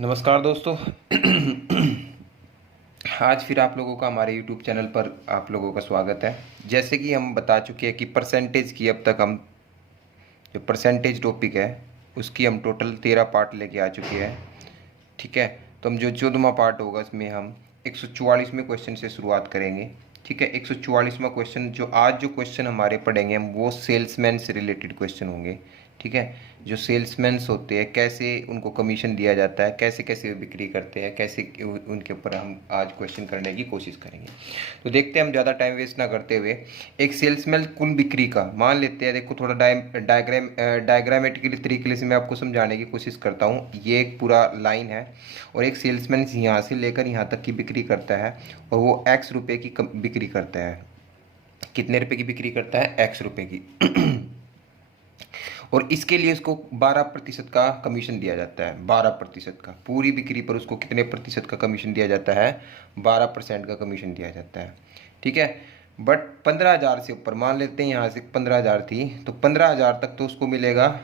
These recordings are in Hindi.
नमस्कार दोस्तों। आज फिर आप लोगों का हमारे YouTube चैनल पर आप लोगों का स्वागत है। जैसे कि हम बता चुके हैं कि परसेंटेज की अब तक हम जो परसेंटेज टॉपिक है उसकी हम टोटल 13 पार्ट लेके आ चुके हैं। ठीक है, तो हम जो 14वां पार्ट होगा इसमें हम 144वें क्वेश्चन से शुरुआत करेंगे। ठीक है, 144वां क्वेश्चन जो क्वेश्चन हमारे पढ़ेंगे हम वो सेल्समैन से रिलेटेड क्वेश्चन होंगे। ठीक है, जो सेल्समैन्स होते हैं कैसे उनको कमीशन दिया जाता है, कैसे कैसे वो बिक्री करते हैं, कैसे उनके ऊपर हम आज क्वेश्चन करने की कोशिश करेंगे। तो देखते हैं, हम ज़्यादा टाइम वेस्ट ना करते हुए एक सेल्समैन कुल बिक्री का मान लेते हैं। देखो थोड़ा डायग्रामेटिकली तरीके से मैं आपको समझाने की कोशिश करता हूँ। ये एक पूरा लाइन है और एक सेल्समैन यहाँ से लेकर यहाँ तक की बिक्री करता है और वो एक्स रुपये की बिक्री करता है। कितने रुपए की बिक्री करता है? एक्स रुपये की। और इसके लिए उसको 12% का कमीशन दिया जाता है। 12% का, पूरी बिक्री पर उसको कितने प्रतिशत का कमीशन दिया जाता है? 12% का कमीशन दिया जाता है। ठीक है, बट 15,000 से ऊपर मान लेते हैं, यहाँ से 15,000 थी तो 15,000 तक तो उसको मिलेगा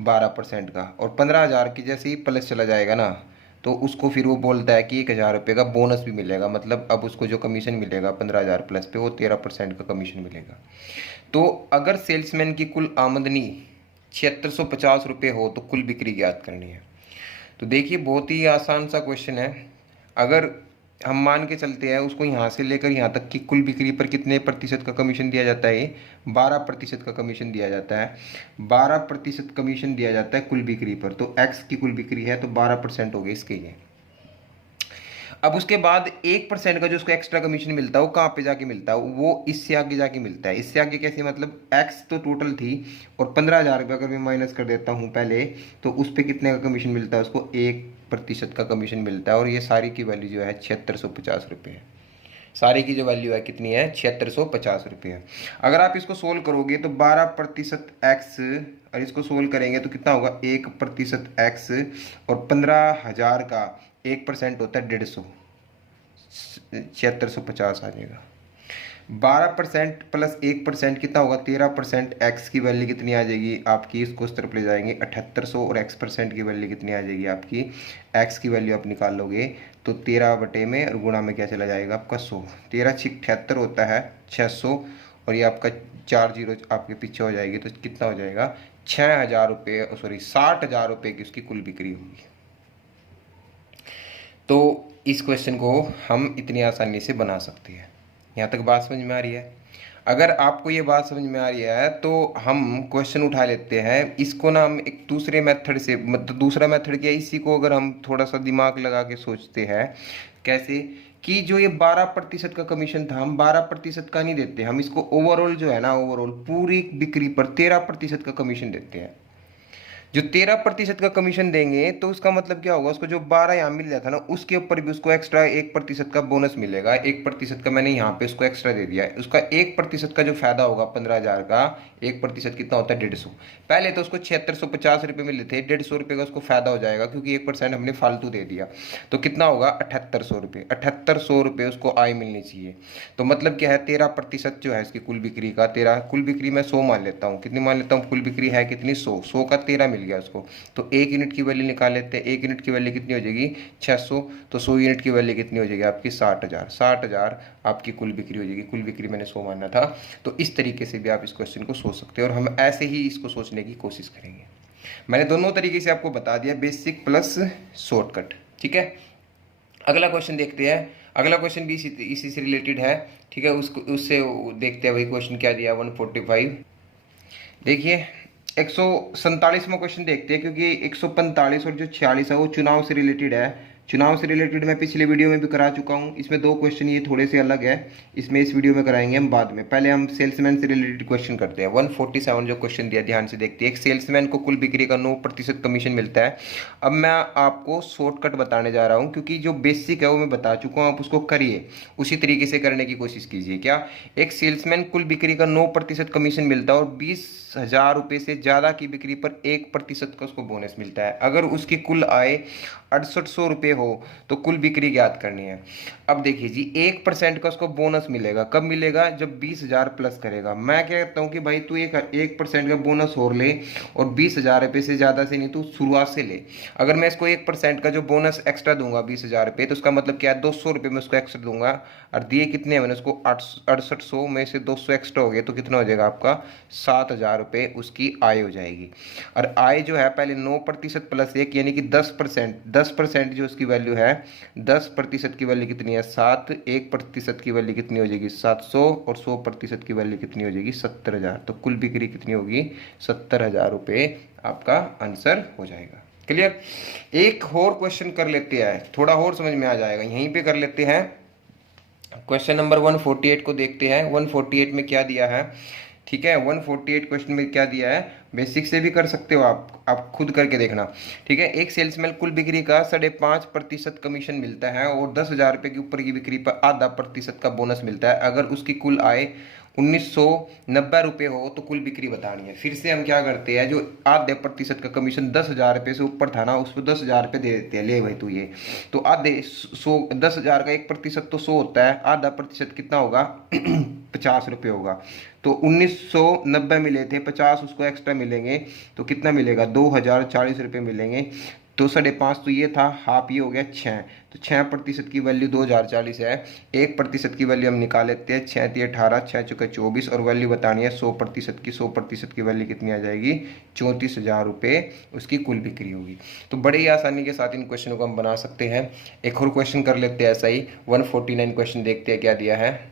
12% का। और 15,000 की जैसे ही प्लस चला जाएगा ना तो उसको फिर वो बोलता है कि 1,000 रुपये का बोनस भी मिलेगा। मतलब अब उसको जो कमीशन मिलेगा 15,000 प्लस पे वो 13% का कमीशन मिलेगा। तो अगर सेल्समैन की कुल आमदनी 7650 रुपये हो तो कुल बिक्री ज्ञात करनी है। तो देखिए बहुत ही आसान सा क्वेश्चन है। अगर हम मान के चलते हैं उसको यहाँ से लेकर यहाँ तक की कुल बिक्री पर कितने प्रतिशत का कमीशन दिया जाता है? 12% का कमीशन दिया जाता है। 12% कमीशन दिया जाता है कुल बिक्री पर। तो एक्स की कुल बिक्री है तो 12% हो गए इसके ये। अब उसके बाद 1% का जो उसको एक्स्ट्रा कमीशन मिलता है वो कहाँ पे जाके मिलता है? वो इससे आगे जाके मिलता है। इससे आगे कैसे? मतलब एक्स तो टोटल थी और 15,000 रुपये अगर मैं माइनस कर देता हूँ पहले तो उस पर कितने का कमीशन मिलता है? उसको 1% का कमीशन मिलता है। और ये सारी की वैल्यू जो है 7650 रुपये है। सारी की जो वैल्यू है कितनी है? 7650 रुपये है। अगर आप इसको सोल्व करोगे तो 12% एक्स और इसको सोल्व करेंगे तो कितना होगा? 1% एक्स और 15,000 का 1% होता है 150, 7650 आ जाएगा। 12% प्लस 1% कितना होगा? 13%। एक्स की वैल्यू कितनी आ जाएगी आपकी? इसको उस तरफ ले जाएंगे 7800 और एक्स परसेंट की वैल्यू कितनी आ जाएगी आपकी? एक्स की वैल्यू आप निकाल लोगे तो 13 बटे में और गुणा में क्या चला जाएगा आपका? 100। 13 छिक 78 होता है 600 और ये आपका 4 जीरो आपके पीछे हो जाएगी तो कितना हो जाएगा? 6,000 रुपये, सॉरी 60,000 रुपये की उसकी कुल बिक्री होगी। तो इस क्वेश्चन को हम इतनी आसानी से बना सकते हैं। यहाँ तक बात समझ में आ रही है? अगर आपको ये बात समझ में आ रही है तो हम क्वेश्चन उठा लेते हैं। इसको ना हम एक दूसरे मेथड से, मतलब दूसरा मेथड क्या है, इसी को अगर हम थोड़ा सा दिमाग लगा के सोचते हैं कैसे कि जो ये 12% का कमीशन था, हम 12% का नहीं देते, हम इसको ओवरऑल जो है ना, ओवरऑल पूरी बिक्री पर 13% का कमीशन देते हैं। जो 13% का कमीशन देंगे तो उसका मतलब क्या होगा? उसको जो 12 यहाँ मिल जाता ना उसके ऊपर भी उसको एक्स्ट्रा 1% का बोनस मिलेगा। 1% का मैंने यहाँ पे उसको एक्स्ट्रा दे दिया है। उसका 1% का जो फायदा होगा 15,000 का, 1% कितना होता है? 150। पहले तो उसको 7650 रुपये मिले थे, 150 रुपये का उसको फायदा हो जाएगा क्योंकि 1% हमने फालतू दे दिया। तो कितना होगा? 7800 रुपये। 7800 रुपये उसको आय मिलनी चाहिए। तो मतलब क्या है? 13% जो है इसकी कुल बिक्री का, 13 कुल बिक्री मैं 100 मान लेता हूँ। कितनी मान लेता हूँ? कुल बिक्री है कितनी? 100। 100 का 13 मिल गया उसको। तो 1 यूनिट की वैल्यू निकाल लेते हैं। 1 यूनिट की वैल्यू कितनी हो जाएगी? 600। तो 100 यूनिट की वैल्यू कितनी हो जाएगी आपकी? 60,000। 60,000 आपकी कुल बिक्री हो जाएगी। कुल बिक्री मैंने 100 माना था। तो इस तरीके से भी आप इस क्वेश्चन को सोच सकते हैं और हम ऐसे ही इसको सोचने की कोशिश करेंगे। मैंने दोनों तरीके से आपको बता दिया, बेसिक प्लस शॉर्टकट। ठीक है, अगला क्वेश्चन देखते हैं। अगला क्वेश्चन भी इसी से रिलेटेड है। ठीक है, उसको उससे देखते हैं वही क्वेश्चन क्या दिया 145। देखिए 147वां क्वेश्चन देखते हैं क्योंकि 145 और जो 46 है वो चुनाव से रिलेटेड है। चुनाव से रिलेटेड मैं पिछले वीडियो में भी करा चुका हूँ। इसमें 2 क्वेश्चन ये थोड़े से अलग है, इसमें इस वीडियो में कराएंगे हम बाद में। पहले हम सेल्समैन से रिलेटेड क्वेश्चन करते हैं। 147 जो क्वेश्चन दिया ध्यान से देखते हैं। एक सेल्समैन को कुल बिक्री का 9% कमीशन मिलता है। अब मैं आपको शॉर्टकट बताने जा रहा हूँ क्योंकि जो बेसिक है वो मैं बता चुका हूँ, आप उसको करिए, उसी तरीके से करने की कोशिश कीजिए। क्या? एक सेल्समैन कुल बिक्री का 9% कमीशन मिलता है और 20,000 रुपये से ज़्यादा की बिक्री पर 1% का उसको बोनस मिलता है। अगर उसकी कुल आय 6800 रुपये हो तो कुल बिक्री ज्ञात करनी है। अब देखिए जी 1% का उसको बोनस मिलेगा, कब मिलेगा, जब 20,000 प्लस करेगा। मैं क्या कहता हूँ कि भाई तू 1% का बोनस और ले, और 20,000 रुपये से ज़्यादा से नहीं तू शुरुआत से ले। अगर मैं इसको 1% का जो बोनस एक्स्ट्रा दूंगा 20,000 रुपये, तो उसका मतलब क्या है, 200 रुपये में उसको एक्स्ट्रा दूंगा। और दिए कितने हैं मैंने उसको, 6800 में से 200 एक्स्ट्रा हो गया तो कितना हो जाएगा आपका, 7,000 रुपये उसकी आय हो जाएगी। और आय जो है पहले 9% प्लस 1 यानी कि 10%, 10% जो उसकी वैल्यू है, 10% की वैल्यू कितनी है 7, 1% की वैल्यू कितनी हो जाएगी 700, और 100% की वैल्यू कितनी हो जाएगी 70,000। तो कुल बिक्री कितनी होगी, 70,000 रुपये आपका आंसर हो जाएगा। क्लियर। एक और क्वेश्चन कर लेते हैं, थोड़ा और समझ में आ जाएगा, यहीं पे कर लेते हैं। क्वेश्चन नंबर 148 को देखते हैं। 148 में क्या दिया है, ठीक है, 148 क्वेश्चन में क्या दिया है, बेसिक से भी कर सकते हो आप खुद करके देखना। ठीक है, एक सेल्समैन कुल बिक्री का 5.5% कमीशन मिलता है और 10,000 रुपये के ऊपर की बिक्री पर आधा प्रतिशत का बोनस मिलता है। अगर उसकी कुल आय 1,990 रुपये हो तो कुल बिक्री बतानी है। फिर से हम क्या करते हैं, जो आधे प्रतिशत का कमीशन 10,000 रुपये से ऊपर था ना, उसको 10,000 रुपये दे देते हैं, ले भाई तू ये। तो आधे 100, 10,000 का 1% तो 100 होता है, आधा प्रतिशत कितना होगा 50 रुपये होगा। तो 1,990 मिले थे, 50 उसको एक्स्ट्रा मिलेंगे तो कितना मिलेगा, 2,040 रुपये मिलेंगे। तो 5.5 तो ये था, हाफ ये हो गया 6। तो 6% की वैल्यू 2,040 है, 1% की वैल्यू हम निकाल लेते हैं, 6 × 18, 6 × 24, और वैल्यू बतानी है 100% की। 100% की वैल्यू कितनी आ जाएगी, 34,000 रुपये उसकी कुल बिक्री होगी। तो बड़े ही आसानी के साथ इन क्वेश्चनों को हम बना सकते हैं। एक और क्वेश्चन कर लेते हैं ऐसा ही, 149 क्वेश्चन देखते हैं क्या दिया है।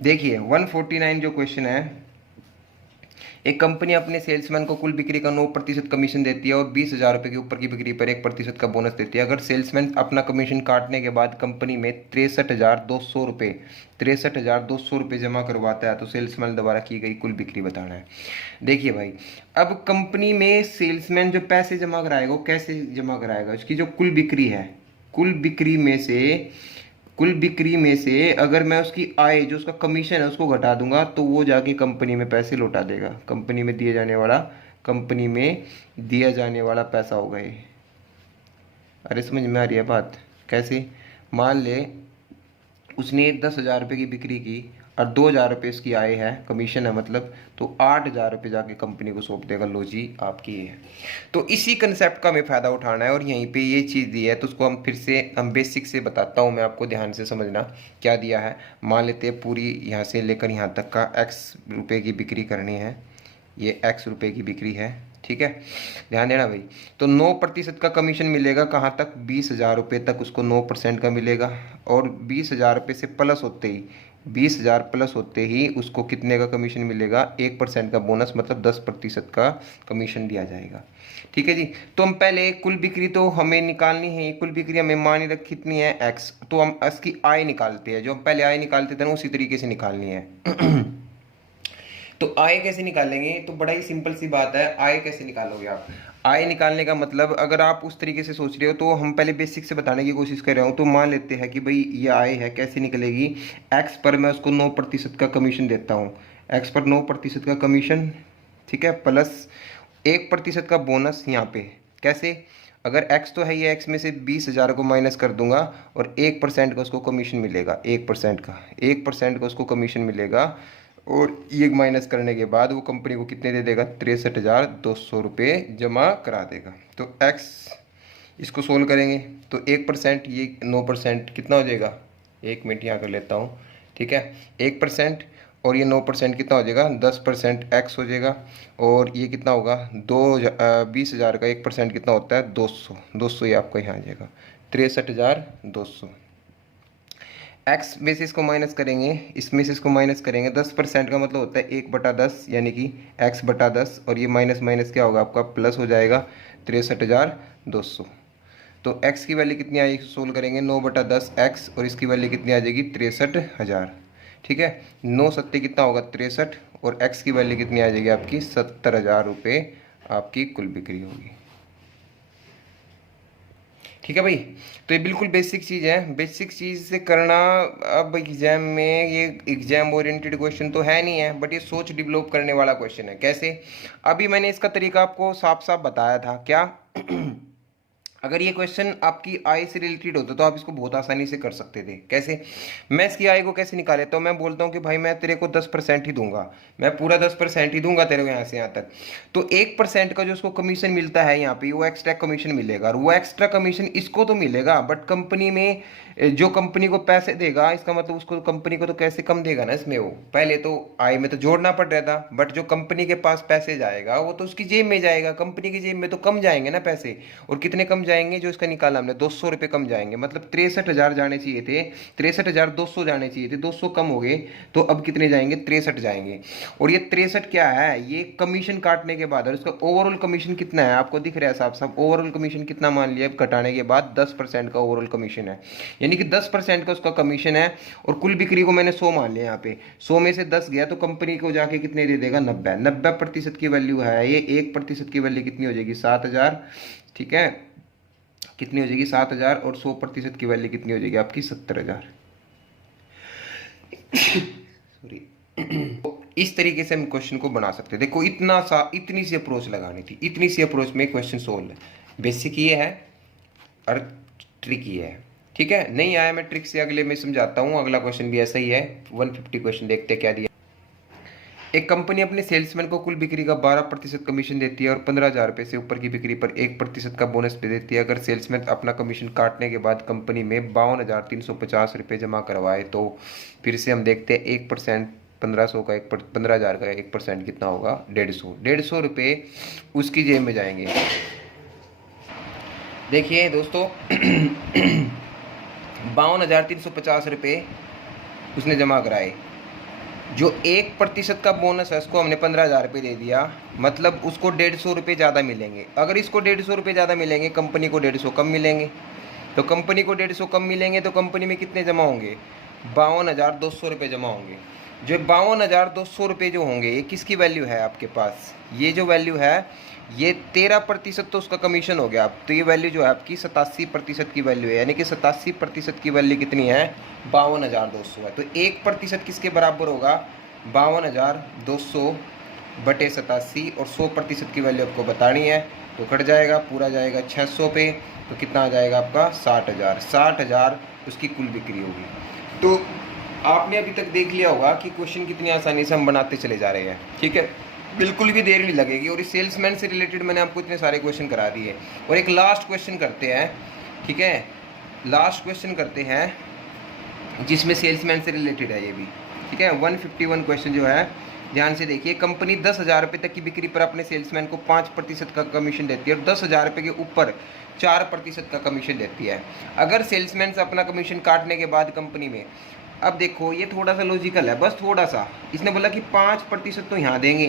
देखिए 149 जो क्वेश्चन है, एक कंपनी अपने सेल्समैन को कुल बिक्री का 9% कमीशन देती है और 20,000 रुपये के ऊपर की बिक्री पर 1% का बोनस देती है। अगर सेल्समैन अपना कमीशन काटने के बाद कंपनी में 63,200 रुपये जमा करवाता है तो सेल्समैन द्वारा की गई कुल बिक्री बताना है। देखिए भाई, अब कंपनी में सेल्समैन जो पैसे जमा कराएगा वो कैसे जमा कराएगा, उसकी जो कुल बिक्री है, कुल बिक्री में से अगर मैं उसकी आय जो उसका कमीशन है उसको घटा दूंगा तो वो जाके कंपनी में पैसे लौटा देगा। कंपनी में दिया जाने वाला पैसा होगा ये। अरे समझ में आ रही है बात, कैसे, मान ले उसने 10,000 रुपये की बिक्री की और 2,000 रुपये इसकी आय है, कमीशन है मतलब, तो 8,000 रुपये जाके कंपनी को सौंप देगा, लो जी आपकी ये है। तो इसी कंसेप्ट का हमें फ़ायदा उठाना है और यहीं पे ये चीज़ दी है तो उसको हम बेसिक से बताता हूँ मैं आपको, ध्यान से समझना क्या दिया है। मान लेते हैं पूरी यहाँ से लेकर यहाँ तक का x रुपये की बिक्री करनी है, ये x रुपये की बिक्री है, ठीक है, ध्यान देना भाई। तो 9% का कमीशन मिलेगा कहाँ तक, 20,000 रुपये तक उसको 9% का मिलेगा। और 20,000 रुपये से प्लस होते ही, 20,000 प्लस होते ही उसको कितने का कमीशन मिलेगा, 1% का बोनस, मतलब 10% का कमीशन दिया जाएगा। ठीक है जी। तो हम पहले कुल बिक्री तो हमें निकालनी है, कुल बिक्री हमें मान रख कितनी है x, तो हम इसकी आय निकालते हैं, जो हम पहले आय निकालते थे ना उसी तरीके से निकालनी है। तो आय कैसे निकालेंगे, तो बड़ा ही सिंपल सी बात है, आय कैसे निकालोगे आप। आय निकालने का मतलब, अगर आप उस तरीके से सोच रहे हो तो हम पहले बेसिक से बताने की कोशिश कर रहा हूँ। तो मान लेते हैं कि भाई ये आय है, कैसे निकलेगी, एक्स पर मैं उसको 9% का कमीशन देता हूँ, एक्स पर 9% का कमीशन, ठीक है, प्लस 1% का बोनस यहाँ पे। कैसे, अगर x तो है, ये x में से 20,000 को माइनस कर दूंगा और 1% का उसको कमीशन मिलेगा, 1% का उसको कमीशन मिलेगा, और ये माइनस करने के बाद वो कंपनी को कितने दे देगा, 63,200 रुपये जमा करा देगा। तो x इसको सोल्व करेंगे तो 1%, ये 9% कितना हो जाएगा, 1 मिनट यहाँ कर लेता हूँ, ठीक है, 1% और ये 9% कितना हो जाएगा, 10% x हो जाएगा। और ये कितना होगा, 20,000 का 1% कितना होता है, 200 ये आपका यहाँ आ जाएगा, 63,200। एक्स में से इसको माइनस करेंगे, इसमें से इसको माइनस करेंगे, 10% का मतलब होता है 1/10, यानी कि x/10, और ये माइनस माइनस क्या होगा आपका, प्लस हो जाएगा, 63,200। तो x की वैल्यू कितनी आएगी, सोल्व करेंगे, 9/10 x, और इसकी वैल्यू कितनी आ जाएगी, 63,000। ठीक है, 9 सत्ते कितना होगा, 63, और x की वैल्यू कितनी आ जाएगी आपकी, 70,000 रुपये आपकी कुल बिक्री होगी। ठीक है भाई। तो ये बिल्कुल बेसिक चीज़ है, बेसिक चीज़ से करना। अब एग्जाम में ये एग्जाम ओरिएंटेड क्वेश्चन तो है नहीं है, बट ये सोच डेवलप करने वाला क्वेश्चन है। कैसे, अभी मैंने इसका तरीका आपको साफ साफ बताया था क्या। अगर ये क्वेश्चन आपकी आय से रिलेटेड होता तो आप इसको बहुत आसानी से कर सकते थे। कैसे? मैं इसकी आय को कैसे निकाले? तो मैं बोलता हूँ कि भाई मैं तेरे को 10% ही दूंगा, मैं पूरा 10% ही दूंगा तेरे को यहाँ से यहाँ तक। तो 1% का जो उसको कमीशन मिलता है यहाँ पे, वो एक्स्ट्रा कमीशन मिलेगा, और वो एक्स्ट्रा कमीशन इसको तो मिलेगा, बट कंपनी में जो कंपनी को पैसे देगा, इसका मतलब उसको कंपनी को तो कैसे कम देगा ना इसमें। वो पहले तो आय में तो जोड़ना पड़ रहा था, बट जो कंपनी के पास पैसे जाएगा वो तो उसकी जेब में जाएगा, कंपनी की जेब में तो कम जाएंगे ना पैसे। और कितने कम जाएंगे? जो इसका निकाला हमने 200 रुपये कम जाएंगे, मतलब 63,000 जाने चाहिए थे, 63,200 जाने चाहिए थे, 200 कम हो गए। तो अब कितने जाएंगे? 63 जाएंगे। और ये 63 क्या है? ये कमीशन काटने के बाद, और इसका ओवरऑल कमीशन कितना है आपको दिख रहा है साहब साहब? ओवरऑल कमीशन कितना मान लिया घटाने के बाद? 10% का ओवरऑल कमीशन है, यानी कि 10% का उसका कमीशन है। और कुल बिक्री को मैंने 100 मान लिया यहाँ पे, 100 में से 10 गया तो कंपनी को जाके कितने दे देगा? 90। 90% की वैल्यू है ये। 1% की वैल्यू कितनी हो जाएगी? 7,000। ठीक है, कितनी हो जाएगी? 7,000। और 100% की वैल्यू कितनी हो जाएगी आपकी? 70,000। सॉरी। इस तरीके से हम क्वेश्चन को बना सकते हैं। देखो इतनी सी अप्रोच लगानी थी, इतनी सी अप्रोच में क्वेश्चन सोल्व है। बेसिक ये है और ट्रिक ये है। ठीक है, नहीं आया मैं ट्रिक से अगले में समझाता हूँ। अगला क्वेश्चन भी ऐसा ही है, 150 क्वेश्चन। देखते क्या दिया। एक कंपनी अपने सेल्समैन को कुल बिक्री का 12% कमीशन देती है और 15,000 रुपये से ऊपर की बिक्री पर 1% का बोनस भी देती है। अगर सेल्समैन अपना कमीशन काटने के बाद कंपनी में 52,350 रुपये जमा करवाए तो फिर से हम देखते हैं 1%, 1500 का 15,000 का 1% कितना होगा? 150 रुपये उसकी जेब में जाएंगे। देखिए दोस्तों 52,350 रुपये उसने जमा कराए। जो 1% का बोनस है उसको हमने 15,000 रुपये दे दिया, मतलब उसको 150 रुपये ज़्यादा मिलेंगे। अगर इसको 150 रुपये ज़्यादा मिलेंगे, कंपनी को 150 कम मिलेंगे। तो कंपनी को 150 कम मिलेंगे तो कंपनी में कितने जमा होंगे? 52,200 रुपये जमा होंगे। जो 52,200 रुपये जो होंगे, ये किसकी वैल्यू है आपके पास? ये जो वैल्यू है, ये 13% तो उसका कमीशन हो गया। तो ये वैल्यू जो है आपकी 87% की वैल्यू है, यानी कि 87% की वैल्यू कितनी है? 52,200 है। तो 1% किसके बराबर होगा? 52,200 बटे 87, और 100% की वैल्यू आपको बतानी है। तो कट जाएगा, पूरा जाएगा 600 पे, तो कितना आ जाएगा आपका? 60,000। 60,000 उसकी कुल बिक्री होगी। तो आपने अभी तक देख लिया होगा कि क्वेश्चन कितनी आसानी से हम बनाते चले जा रहे हैं। ठीक है, बिल्कुल भी देर नहीं लगेगी। और इस सेल्समैन से रिलेटेड मैंने आपको इतने सारे क्वेश्चन करा दिए। और एक लास्ट क्वेश्चन करते हैं, ठीक है, लास्ट क्वेश्चन करते हैं जिसमें सेल्समैन से रिलेटेड है ये भी। ठीक है, 151 क्वेश्चन जो है, ध्यान से देखिए। कंपनी 10,000 रुपये तक की बिक्री पर अपने सेल्समैन को 5% का कमीशन देती है और 10,000 रुपये के ऊपर 4% का कमीशन देती है। अगर सेल्समैन से अपना कमीशन काटने के बाद कंपनी में, अब देखो ये थोड़ा सा लॉजिकल है, बस थोड़ा सा। इसने बोला कि 5% तो यहाँ देंगे,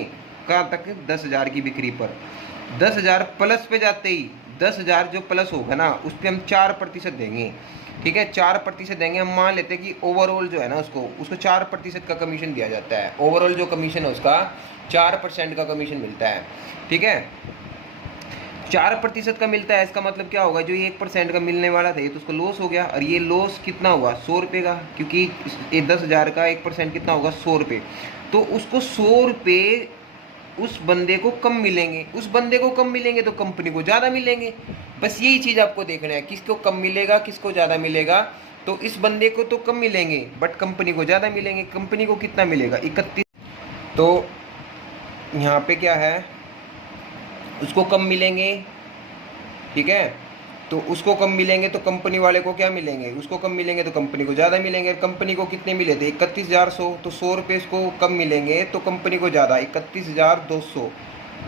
कहाँ तक? 10,000 की बिक्री पर। 10,000 प्लस पे जाते ही 10,000 जो प्लस होगा ना, उस पर हम 4% देंगे। ठीक है, 4% देंगे। हम मान लेते हैं कि ओवरऑल जो है ना, उसको 4% का कमीशन दिया जाता है। ओवरऑल जो कमीशन है उसका 4% का कमीशन मिलता है। ठीक है, 4% का मिलता है। इसका मतलब क्या होगा? जो ये 1% का मिलने वाला था ये तो उसको लॉस हो गया। और ये लॉस कितना हुआ? 100 रुपये का, क्योंकि ये 10,000 का 1% कितना होगा? 100 रुपये। तो उसको 100 रुपये उस बंदे को कम मिलेंगे। उस बंदे को कम मिलेंगे तो कंपनी को ज़्यादा मिलेंगे। बस यही चीज़ आपको देखना है, किसको कम मिलेगा, किसको ज़्यादा मिलेगा। तो इस बंदे को तो कम मिलेंगे बट कंपनी को ज़्यादा मिलेंगे। कंपनी को कितना मिलेगा? 31। तो यहाँ पे क्या है? उसको कम मिलेंगे। ठीक है, तो उसको कम मिलेंगे तो कंपनी वाले को क्या मिलेंगे? उसको कम मिलेंगे तो कंपनी को ज़्यादा मिलेंगे। कंपनी को कितने मिले थे? 31,100। तो 100 रुपये इसको कम मिलेंगे तो कंपनी को ज़्यादा, 31,200।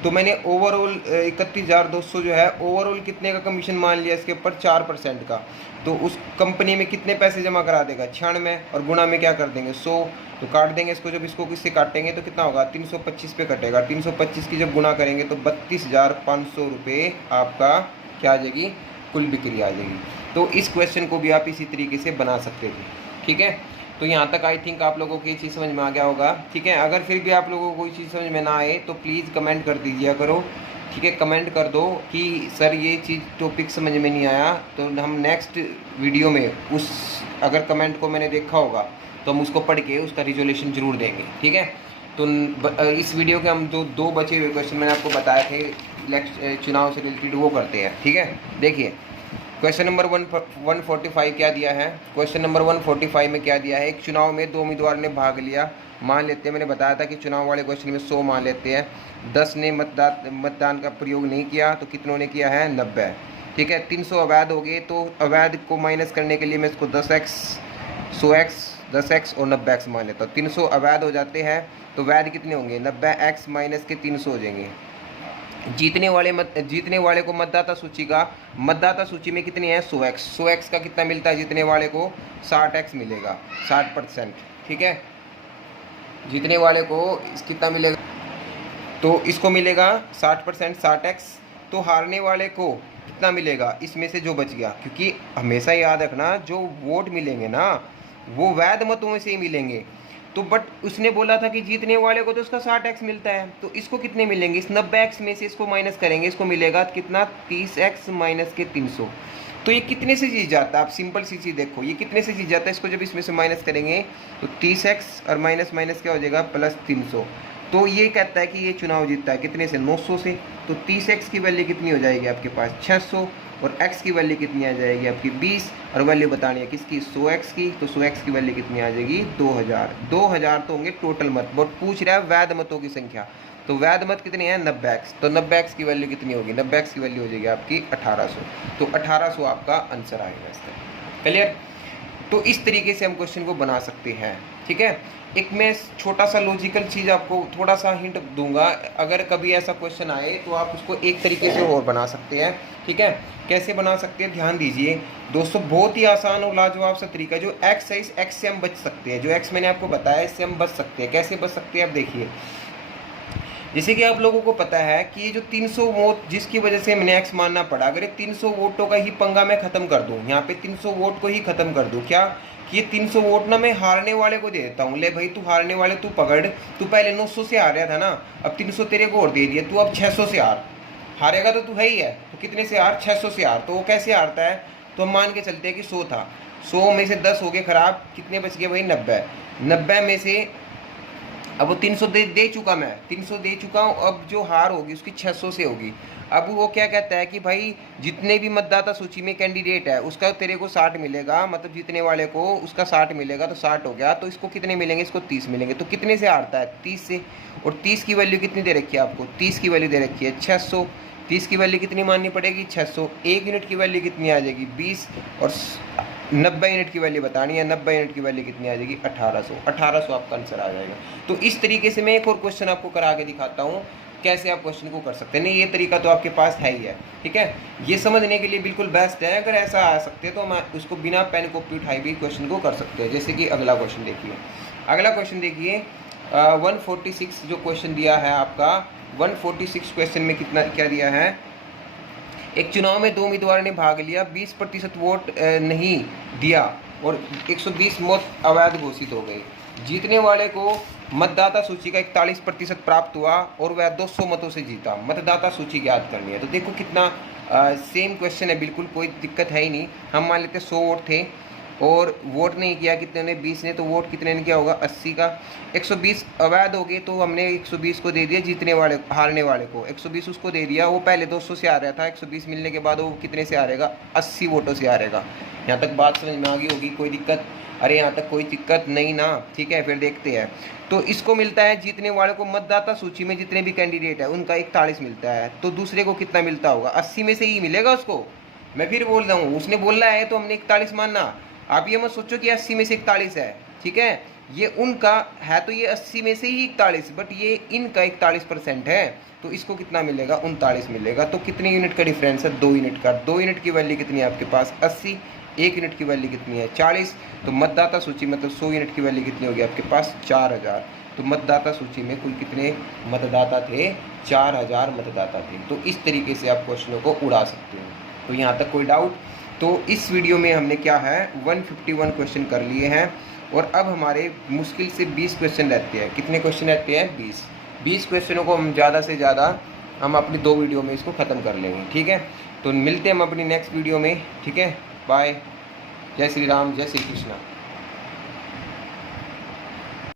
तो मैंने ओवरऑल 31,200 जो है, ओवरऑल कितने का कमीशन मान लिया इसके ऊपर? 4% का। तो उस कंपनी में कितने पैसे जमा करा देगा? 96। और गुणा में क्या कर देंगे? 100। तो काट देंगे इसको, जब इसको किससे काटेंगे तो कितना होगा? 325 पे कटेगा। 325 की जब गुणा करेंगे तो 32,500 रुपये आपका क्या आ जाएगी? कुल बिक्री आ जाएगी। तो इस क्वेश्चन को भी आप इसी तरीके से बना सकते थे। ठीक है, तो यहाँ तक आई थिंक आप लोगों को ये चीज़ समझ में आ गया होगा। ठीक है, अगर फिर भी आप लोगों को कोई चीज़ समझ में ना आए तो प्लीज़ कमेंट कर दीजिए करो। ठीक है, कमेंट कर दो कि सर ये चीज़ टॉपिक समझ में नहीं आया, तो हम नेक्स्ट वीडियो में उस अगर कमेंट को मैंने देखा होगा तो हम उसको पढ़ के उसका रिजोल्यूशन ज़रूर देंगे। ठीक है, तो इस वीडियो के हम दो बचे हुए क्वेश्चन मैंने आपको बताए थे चुनाव से रिलेटेड, वो करते हैं। ठीक है, देखिए क्वेश्चन नंबर 145 क्या दिया है? क्वेश्चन नंबर 145 में क्या दिया है? एक चुनाव में 2 उम्मीदवार ने भाग लिया। मान लेते हैं, मैंने बताया था कि चुनाव वाले क्वेश्चन में 100 मान लेते हैं। 10 ने मतदान का प्रयोग नहीं किया, तो कितनों ने किया है? 90। ठीक है, 300 अवैध हो गए, तो अवैध को माइनस करने के लिए मैं इसको 10x, 100x, 10x और 90x मान लेता हूँ। 300 अवैध हो जाते हैं, तो वैध कितने होंगे? 90x माइनस के 300 हो जाएंगे। जीतने वाले को मतदाता सूची में कितने हैं? 100x। 100x का कितना मिलता है जीतने वाले को? 60x मिलेगा, 60%। ठीक है, जीतने वाले को कितना मिलेगा? तो इसको मिलेगा 60%, 60x। तो हारने वाले को कितना मिलेगा इसमें से जो बच गया? क्योंकि हमेशा याद रखना, जो वोट मिलेंगे ना वो वैध मतों में से ही मिलेंगे। तो बट उसने बोला था कि जीतने वाले को तो उसका 60x मिलता है, तो इसको कितने मिलेंगे? इस 90x में से इसको माइनस करेंगे, इसको मिलेगा कितना? 30x माइनस के 300। तो ये कितने से जीत जाता है? आप सिंपल सी चीज़ देखो, ये कितने से जीत जाता है? इसको जब इसमें से माइनस करेंगे तो 30x और माइनस माइनस क्या हो जाएगा? प्लस 300। तो ये कहता है कि ये चुनाव जीतता है कितने से? 900 से। तो 30x की वैल्यू कितनी हो जाएगी आपके पास? 600। और x की वैल्यू कितनी आ जाएगी आपकी? 20। और वैल्यू बतानी है किसकी? 100x की। तो 100x की वैल्यू कितनी आ जाएगी? 2000। 2000 तो होंगे टोटल मत, बट पूछ रहा है वैध मतों की संख्या। तो वैध मत कितने हैं? 90x। तो 90x की वैल्यू कितनी होगी? 90x की वैल्यू हो जाएगी आपकी 1800। तो 1800 आपका आंसर आएगा इसका। क्लियर? तो इस तरीके से हम क्वेश्चन को बना सकते हैं। ठीक है, एक मैं छोटा सा लॉजिकल चीज़ आपको थोड़ा सा हिंट दूंगा, अगर कभी ऐसा क्वेश्चन आए तो आप उसको एक तरीके से और बना सकते हैं। ठीक है, कैसे बना सकते हैं ध्यान दीजिए दोस्तों, बहुत ही आसान और लाजवाब सा तरीका है। जो x है, इस x से हम बच सकते हैं। जो x मैंने आपको बताया, इससे हम बच सकते हैं। कैसे बच सकते हैं आप देखिए, जैसे कि आप लोगों को पता है कि ये जो 300 वोट जिसकी वजह से मैंने x मानना पड़ा, अगर ये 300 वोटों का ही पंगा मैं खत्म कर दूं, यहाँ पे 300 वोट को ही खत्म कर दूं, क्या कि ये 300 वोट ना मैं हारने वाले को दे देता हूँ। ले भाई तू हारने वाले, तू पकड़, तू पहले 900 से हार रहा था ना, अब 300 तेरे को और दे दिया, तू अब 600 से हारेगा तो तू है ही है। तो कितने से हार? 600 से हार। तो वो कैसे हारता है? तो हम मान के चलते हैं कि 100 था, 100 में से 10 हो गए खराब, कितने बच गए भाई? 90। 90 में से अब वो 300 दे चुका, मैं 300 दे चुका हूँ, अब जो हार होगी उसकी 600 से होगी। अब वो क्या कहता है कि भाई जितने भी मतदाता सूची में कैंडिडेट है उसका तेरे को 60 मिलेगा, मतलब जीतने वाले को उसका 60 मिलेगा, तो 60 हो गया। तो इसको कितने मिलेंगे? इसको 30 मिलेंगे। तो कितने से हारता है? 30 से। और 30 की वैल्यू कितनी दे रखी है आपको? 30 की वैल्यू दे रखी है 600। 30 की वैल्यू कितनी माननी पड़ेगी? 600। 1 यूनिट की वैल्यू कितनी आ जाएगी? 20। और 90 यूनिट की वैल्यू बतानी है, 90 यूनिट की वैल्यू कितनी आ जाएगी? 1800। 1800 आपका आंसर आ जाएगा। तो इस तरीके से मैं एक और क्वेश्चन आपको करा के दिखाता हूँ कैसे आप क्वेश्चन को कर सकते हैं। नहीं, ये तरीका तो आपके पास है ही है। ठीक है, ये समझने के लिए बिल्कुल बेस्ट है। अगर ऐसा आ सकते हैं तो हम उसको बिना पेन कॉपी उठाए भी क्वेश्चन को कर सकते हैं। जैसे कि अगला क्वेश्चन देखिए, अगला क्वेश्चन देखिए 146 जो क्वेश्चन दिया है आपका, 146 क्वेश्चन में कितना क्या दिया है? एक चुनाव में 2 उम्मीदवारों ने भाग लिया, 20% वोट नहीं दिया और 120 मत अवैध घोषित हो गए। जीतने वाले को मतदाता सूची का 41% प्राप्त हुआ और वह 200 मतों से जीता। मतदाता सूची याद करनी है। तो देखो कितना सेम क्वेश्चन है, बिल्कुल कोई दिक्कत है ही नहीं। हम मान लेते 100 वोट थे और वोट नहीं किया कितने ने? 20 ने। तो वोट कितने ने किया होगा? 80 का। 120 अवैध हो गए, तो हमने 120 को दे दिया जीतने वाले, हारने वाले को 120 उसको दे दिया। वो पहले 200 से आ रहा था, 120 मिलने के बाद वो कितने से हारेगा? 80 वोटों से हारेगा। यहाँ तक बात समझ में आ गई होगी? कोई दिक्कत? अरे यहाँ तक कोई दिक्कत नहीं ना। ठीक है, फिर देखते हैं। तो इसको मिलता है जीतने वाले को, मतदाता सूची में जितने भी कैंडिडेट है उनका 41 मिलता है। तो दूसरे को कितना मिलता होगा? 80 में से ही मिलेगा उसको। मैं फिर बोल रहा हूँ, उसने बोला है तो हमने 41 मानना। आप ये मत सोचो कि 80 में से 41 है। ठीक है, ये उनका है तो ये 80 में से ही 41, बट ये इनका 41% है। तो इसको कितना मिलेगा? 39 मिलेगा। तो कितने यूनिट का डिफरेंस है? 2 यूनिट का। 2 यूनिट की वैल्यू कितनी है आपके पास? 80। 1 यूनिट की वैल्यू कितनी है? 40। तो मतदाता सूची मतलब 100 यूनिट की वैल्यू कितनी होगी आपके पास? 4000। तो मतदाता सूची में कुल कितने मतदाता थे? 4000 मतदाता थे। तो इस तरीके से आप क्वेश्चनों को उड़ा सकते हो। तो यहाँ तक कोई डाउट? तो इस वीडियो में हमने क्या है 151 क्वेश्चन कर लिए हैं और अब हमारे मुश्किल से 20 क्वेश्चन रहते हैं। कितने क्वेश्चन रहते हैं? 20 क्वेश्चनों को हम ज़्यादा से ज़्यादा हम अपनी 2 वीडियो में इसको ख़त्म कर लेंगे। ठीक है, तो मिलते हैं हम अपनी नेक्स्ट वीडियो में। ठीक है, बाय। जय श्री राम, जय श्री कृष्णा।